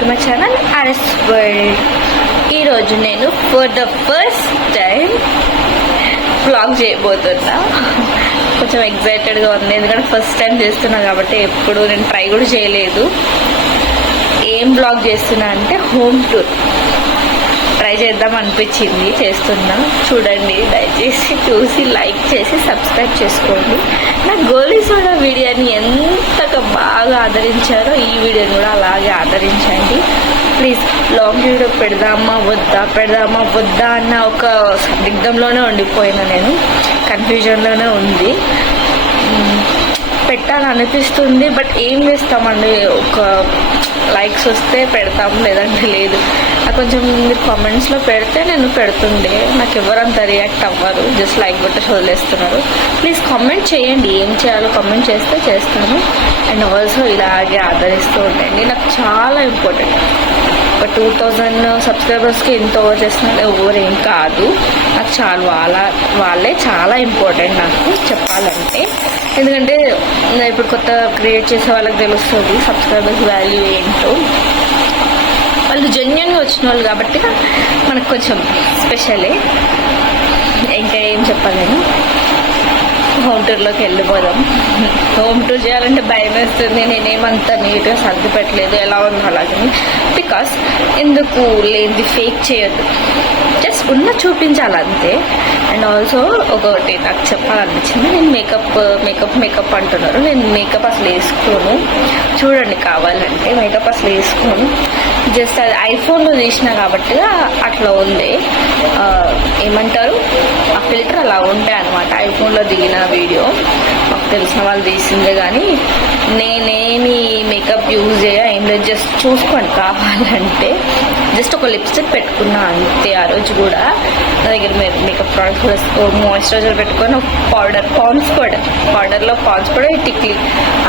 To my channel RS world. ఈరోజు నేను for the first time vlog చేయబోతున్నా. కొంచెం ఎగ్జైటెడ్గా ఉంది, ఎందుకంటే ఫస్ట్ టైం చేస్తున్నా కాబట్టి ఎప్పుడు నేను ట్రై కూడా చేయలేదు. ఏం వ్లాగ్ చేస్తున్నా అంటే హోమ్ టూర్ ట్రై చేద్దాం అనిపించింది, చేస్తున్నా. చూడండి, దయచేసి చూసి లైక్ చేసి సబ్స్క్రైబ్ చేసుకోండి. నా గోలీ సోడా వీడియోని ఎంతగా బాగా ఆదరించారో ఈ వీడియోని కూడా అలాగే ఆదరించండి ప్లీజ్. లాంగ్ వీడియో పెడదామా వద్దా అన్న ఒక సందిగ్ధంలోనే ఉండిపోయినా, నేను కన్ఫ్యూజన్లోనే ఉంది. పెట్టాలనిపిస్తుంది, బట్ ఏం చేస్తామండి, ఒక లైక్స్ వస్తే పెడతాం, లేదంటే లేదు. నాకు కొంచెం మీరు కామెంట్స్లో పెడితే నేను పెడుతుండే, నాకు ఎవరంతా రియాక్ట్ అవ్వరు, జస్ట్ లైక్ కొట్టేసి వదిలేస్తున్నారు. ప్లీజ్ కామెంట్ చేయండి, ఏం చేయాలో కామెంట్ చేస్తే చేస్తాను. అండ్ ఆల్సో ఇలాగే ఆదరిస్తూ ఉండండి, నాకు చాలా ఇంపార్టెంట్. ఒక 2000 సబ్స్క్రైబర్స్కి ఎంత ఓవర్ చేస్తున్నారు, ఓవర్ ఏం కాదు, నాకు వాళ్ళే చాలా ఇంపార్టెంట్ నాకు చెప్పాలంటే. ఎందుకంటే ఇప్పుడు కొత్త క్రియేట్ చేసే వాళ్ళకి తెలుస్తుంది సబ్స్క్రైబర్స్ వాల్యూ ఏంటో. వాళ్ళు జెన్యున్గా వచ్చిన వాళ్ళు కాబట్టి మనకు కొంచెం స్పెషలే. ఇంకా ఏం చెప్పలేను, హోమ్ టూర్లోకి వెళ్ళిపోదాం. హోమ్ టూర్ చేయాలంటే భయం వేస్తుంది, నేనేమంతా నీట్గా సర్ది పెట్టలేదు, ఎలా ఉందో అలాగే. బికాస్ ఎందుకు లేనిది ఫేక్ చేయొద్దు, జస్ట్ ఉన్న చూపించాలి అంతే. అండ్ ఆల్సో ఒకటి నాకు చెప్పాలనిపించింది, నేను మేకప్ అంటున్నారు, నేను మేకప్ అసలు వేసుకోను. చూడండి, కావాలంటే మేకప్ అసలు వేసుకోను. జస్ట్ అది ఐఫోన్లో తీసిన కాబట్టి అట్లా ఉంది, ఏమంటారు, ఆ ఫిల్టర్ అలా ఉంటాయి అనమాట. ఐఫోన్లో దిగిన వీడియో మాకు తెలిసిన వాళ్ళు తీసిందే, కానీ నేనేమి మేకప్ యూజ్ చేయ ఏం లేదు. జస్ట్ చూసుకోండి, కావాలంటే జస్ట్ ఒక లిప్స్టిక్ పెట్టుకున్నా అంతే. ఆ రోజు కూడా నా దగ్గర మేకప్ ప్రోడక్ట్ కూడా మాయిశ్చరైజర్ పెట్టుకొని ఒక పౌడర్లో పాన్స్ పౌడర్, టిక్లీ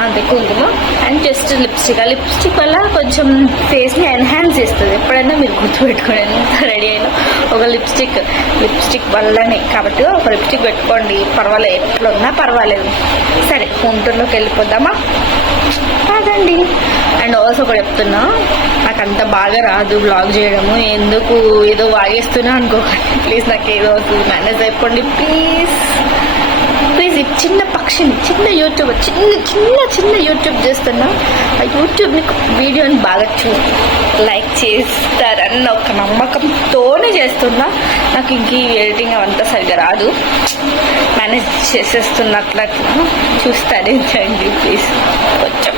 అంతే, కుంకుమ అండ్ జస్ట్ లిప్స్టిక్. ఆ లిప్స్టిక్ వల్ల కొంచెం ఫేస్ని ఎన్హాన్స్ చేస్తుంది. ఎప్పుడైనా మీరు గుర్తుపెట్టుకోండి, ఎంత రెడీ అయినా ఒక లిప్స్టిక్ వల్లనే. కాబట్టి ఒక లిప్స్టిక్ పెట్టుకోండి, పర్వాలేదు, ఎట్లున్నా పర్వాలేదు. సరే, హోమ్ టూర్లోకి వెళ్ళిపోదామా? కాదండి. అండ్ ఆల్సో కూడా చెప్తున్నా, నాకు అంత బాగా రాదు బ్లాగ్ చేయడము, ఎందుకు ఏదో వాగేస్తున్నా అనుకోకండి ప్లీజ్. నాకు ఏదో మేనేజ్ అయిపోండి ప్లీజ్. ఈ చిన్న పక్షిని, చిన్న యూట్యూబ్ చేస్తున్నా. ఆ యూట్యూబ్ని వీడియోని బాగా లైక్ చేస్తారన్న ఒక నమ్మకంతోనే చేస్తున్నా. నాకు ఇంక ఎడిటింగ్ అవంతా సరిగ్గా రాదు, మేనేజ్ చేసేస్తున్నట్లా చూస్తారేంటండి ప్లీజ్. కొంచెం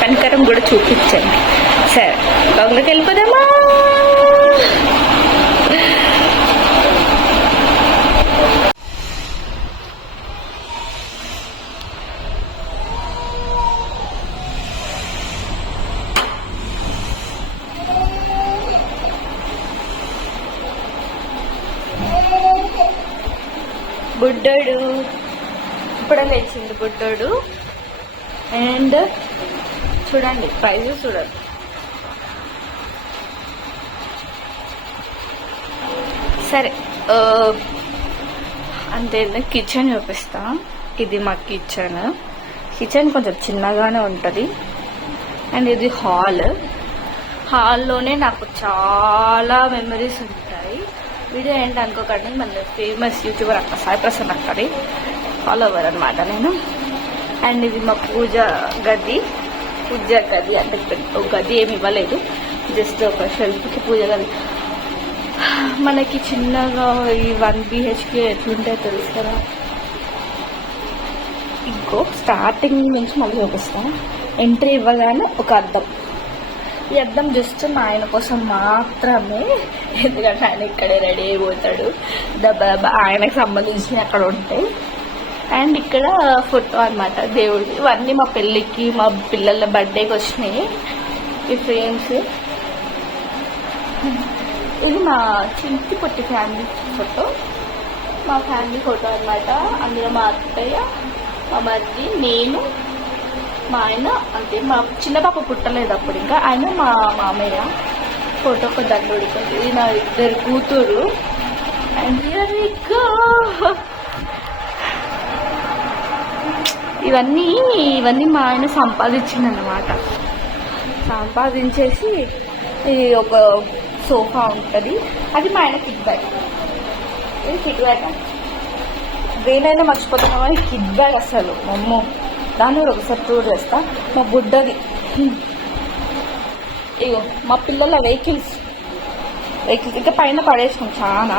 కనికరం కూడా చూపించండి. సరే, లోపలికి వెళ్ళిపోదామా? బుడ్డోడు ఇప్పుడే లేచింది, బుడ్డోడు. అండ్ చూడండి, ప్రైజెస్ చూడండి. సరే, అంతే. కిచెన్ చూపిస్తా. ఇది మా కిచెన్ కొంచెం చిన్నగానే ఉంటుంది. అండ్ ఇది హాల్లోనే నాకు చాలా మెమరీస్ ఉంటాయి. వీడియో ఏంటి అనుకోకండి, మన ఫేమస్ యూట్యూబర్ అక్క సాయి ప్రసన్న అక్కడి ఫాలోవర్ అనమాట నేను. అండ్ ఇది మా పూజ గది అంటే గది ఏమి ఇవ్వలేదు, జస్ట్ ఒక షెల్ఫ్కి పూజ గది. మనకి చిన్నగా ఈ 1 BHK ఎట్లుంటే తెలుసు కదా. ఇంకో స్టార్టింగ్ నుంచి మళ్ళీ చూపిస్తాను. ఎంట్రీ ఇవ్వగానే ఒక అద్దం. ఈ అద్దం జస్ట్ మా ఆయన కోసం మాత్రమే, ఎందుకంటే ఆయన ఇక్కడే రెడీ అయిపోతాడు, దెబ్బ ఆయనకు సంబంధించినవి అక్కడ ఉంటాయి. అండ్ ఇక్కడ ఫోటో అనమాట, దేవుడు. ఇవన్నీ మా పెళ్ళికి, మా పిల్లల బర్త్డేకి వచ్చినాయి ఈ ఫ్రేమ్స్. ఇది మా చింటి పొట్టి ఫ్యామిలీ ఫోటో, మా ఫ్యామిలీ ఫోటో అనమాట. అందులో మా అత్తయ్య, మా మరిది, నేను, మా ఆయన, అంటే మా చిన్న పాప పుట్టలేదు అప్పుడు ఇంకా, ఆయన మా మామయ్య. ఫోటోకి దండ ఉడుకుంది. ఇది నా 2 కూతురు. అండ్ ఇవన్నీ మా ఆయన సంపాదించిందనమాట. సంపాదించేసి ఇది ఒక సోఫా ఉంటుంది, అది మా ఆయన కిడ్ బ్యాగ్. ఇది కిడ్ బ్యాగ్ అండి, దేనైనా మర్చిపోతున్నాం కానీ కిడ్ బ్యాగ్ అసలు అమ్మో, దాన్ని కూడా ఒకసారి టూర్ చేస్తా. మా బుడ్డది, ఇగో మా పిల్లల వెహికల్స్ ఇంకా పైన పడేసాం చాలా.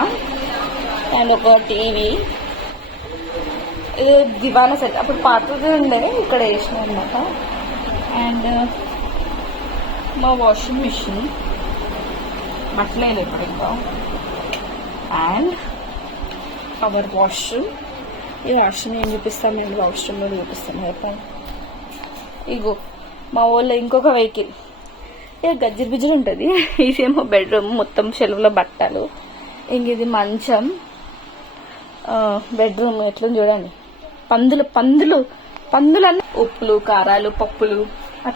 అండ్ ఒక టీవీ, ఇది దివానా సెట్, అప్పుడు పాతది ఉండే ఇక్కడ వేసినాం అనమాట. అండ్ మా వాషింగ్ మిషన్, బట్టలేదు ఇప్పుడు ఇంకా. అండ్ అవర్ వాష్రూమ్, ఈ వాష్రూమ్ ఏం చూపిస్తాం మేము, వాష్రూమ్ కూడా చూపిస్తాం చెప్పండి. ఇగో మా ఊళ్ళో ఇంకొక వెహికల్, ఇక గజ్జిర్ బిజ్జిర్ ఉంటుంది. ఇదేమో బెడ్రూమ్, మొత్తం షెల్ఫ్లో బట్టలు. ఇంక ఇది మంచం, బెడ్రూమ్ ఎట్లా చూడండి. పందులన్నీ ఉప్పులు కారాలు పప్పులు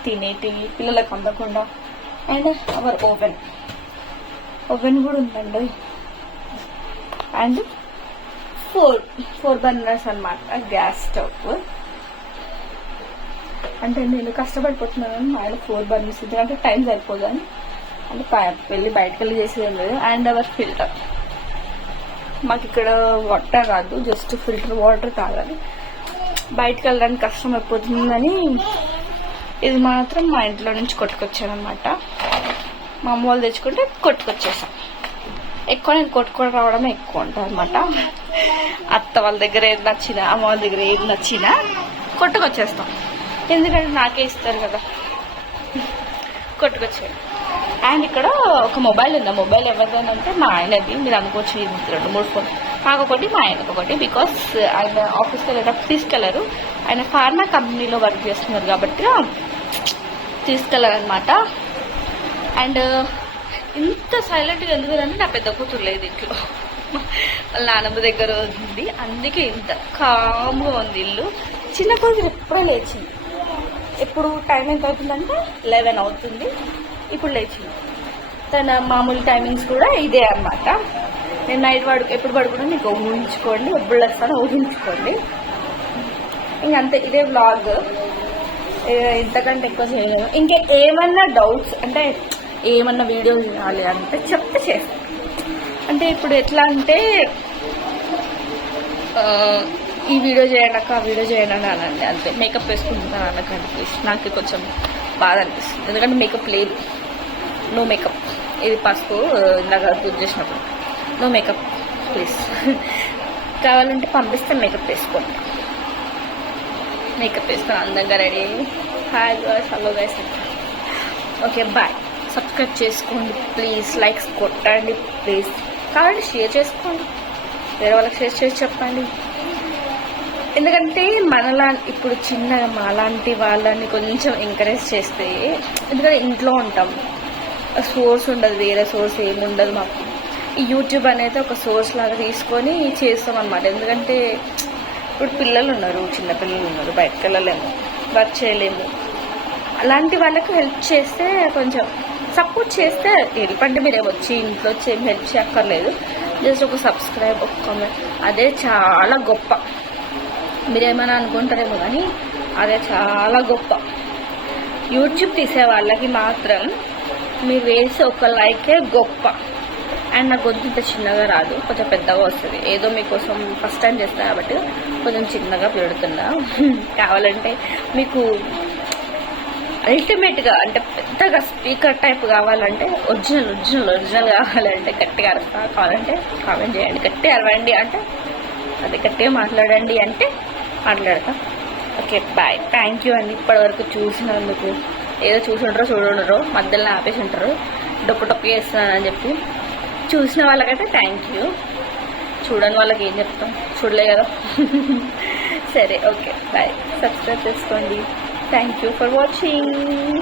తినేటివి పిల్లలకు అందకుండా. అండ్ అవర్ ఓవెన్ కూడా ఉందండి. అండ్ ఫోర్ బర్నర్స్ అనమాట, గ్యాస్ స్టవ్. అంటే నేను కష్టపడిపోతున్నాను, మా ఆయన 4 బర్నర్స్, ఎందుకంటే టైం సరిపోదు అని, అంటే బయటకు వెళ్ళి చేసేది లేదు. అండ్ అవర్ ఫిల్టర్, మాకు ఇక్కడ వాటర్ రాదు, జస్ట్ ఫిల్టర్ వాటర్ తాగాలి, బయటకు వెళ్ళడానికి కష్టం అయిపోతుందని ఇది మాత్రం మా ఇంట్లో నుంచి కొట్టుకొచ్చానమాట. మా అమ్మ వాళ్ళు తెచ్చుకుంటే కొట్టుకొచ్చేసాం. ఎక్కువ నేను కొట్టుకొని రావడమే ఎక్కువ ఉంటుంది అనమాట. అత్త వాళ్ళ దగ్గర ఏది నచ్చినా, అమ్మ వాళ్ళ దగ్గర ఏది నచ్చినా కొట్టుకొచ్చేస్తాం, ఎందుకంటే నాకే ఇస్తారు కదా, కొట్టుకొచ్చాను. అండ్ ఇక్కడ ఒక మొబైల్ ఉంది, మొబైల్ ఎవరిదంటే మా ఆయనది. మీరు అనుకోవచ్చు 2-3 ఫోన్, మాకొకటి మా ఆయనకు ఒకటి. బికాస్ ఆయన ఆఫీస్కి వెళ్ళేటప్పుడు తీసుకెళ్లరు, ఆయన ఫార్మా కంపెనీలో వర్క్ చేస్తున్నారు కాబట్టి తీసుకెళ్లారు అనమాట. అండ్ ఇంత సైలెంట్గా ఎందుకు అంటే నా పెద్ద కూతురు లేదు ఇంట్లో, వాళ్ళ నాన్నమ్మ దగ్గర ఉంది, అందుకే ఇంత కామ్గా ఉంది ఇల్లు. చిన్న కూతురు ఎప్పుడే లేచింది, ఎప్పుడు టైం ఎంత అవుతుందంటే 11 అవుతుంది, ఇప్పుడు లేచింది. తన మామూలు టైమింగ్స్ కూడా ఇదే అన్నమాట. నేను నైట్ ఎప్పుడు పడుకున్నా మీకు ఊహించుకోండి, ఎప్పుడు వస్తానో ఊహించుకోండి. ఇంకంతే, ఇదే వ్లాగ్, ఇంతకంటే ఎక్కువ చేయలేదు. ఇంకా ఏమన్నా డౌట్స్ అంటే ఏమన్నా వీడియో చేయాలి అంటే చెప్తే చేస్తాను. అంటే ఇప్పుడు ఎట్లా అంటే ఈ వీడియో చేయండి అక్క, ఆ వీడియో చేయండి అని అనండి, అంతే. మేకప్ వేసుకుంటున్నాను అన్నకంటే ప్లీజ్, నాకు కొంచెం బాధ అనిపిస్తుంది, ఎందుకంటే మేకప్ లేదు, నో మేకప్. ఇది పసుపు ఇందాక పూజ చేసినప్పుడు, నో మేకప్ ప్లీజ్. కావాలంటే పంపిస్తే మేకప్ వేసుకోండి, మేకప్ వేసుకొని అందంగా ready. Hi guys, hello guys, okay bye. Subscribe చేసుకోండి ప్లీజ్, లైక్స్ కొట్టండి ప్లీజ్, కావాలంటే షేర్ చేసుకోండి, వేరే వాళ్ళకి షేర్ చేసి చెప్పండి. ఎందుకంటే మనలా ఇప్పుడు చిన్నగా మాలాంటి వాళ్ళని కొంచెం ఎంకరేజ్ చేస్తే, ఎందుకంటే ఇంట్లో ఉంటాం, సోర్స్ ఉండదు, వేరే సోర్స్ ఏముండదు మాకు. ఈ యూట్యూబ్ అనేది ఒక సోర్స్ లాగా తీసుకొని చేస్తాం అనమాట. ఎందుకంటే ఇప్పుడు పిల్లలు ఉన్నారు, చిన్నపిల్లలు ఉన్నారు, బయటకు వెళ్ళలేము, వర్క్ చేయలేము. అలాంటి వాళ్ళకి హెల్ప్ చేస్తే, కొంచెం సపోర్ట్ చేస్తే, హెల్ప్ అంటే మీరు వచ్చి ఇంట్లో వచ్చి ఏం హెల్ప్ చేయక్కర్లేదు, జస్ట్ ఒక సబ్స్క్రైబ్, ఒక కామెంట్, అదే చాలా గొప్ప. మీరేమైనా అనుకుంటారేమో కానీ అదే చాలా గొప్ప. యూట్యూబ్ తీసే వాళ్ళకి మాత్రం మీరు వేసే ఒక లైకే గొప్ప. అండ్ నాకు గొంతు ఇంత చిన్నగా రాదు, కొంచెం పెద్దగా వస్తుంది, ఏదో మీకోసం ఫస్ట్ టైం చేస్తాను కాబట్టి కొంచెం చిన్నగా పెడుతున్నా. కావాలంటే మీకు అల్టిమేట్గా అంటే పెద్దగా స్పీకర్ టైప్ కావాలంటే, ఒరిజినల్ కావాలంటే గట్టిగా అరుస్తా, కావాలంటే కామెంట్ చేయండి, గట్టిగా అరవండి అంటే అది, గట్టిగా మాట్లాడండి అంటే మాట్లాడతా. ఓకే బాయ్, థ్యాంక్ యూ అండి ఇప్పటివరకు చూసినందుకు. ఏదో చూడుండరో మధ్యలో ఆపేసి ఉంటారు, డొప్పు చేస్తున్నానని చెప్పి. చూసిన వాళ్ళకైతే థ్యాంక్ యూ, చూడని వాళ్ళకి ఏం చెప్తాం, చూడలే కదా. సరే ఓకే బాయ్, సబ్స్క్రైబ్ చేసుకోండి. Thank you for watching.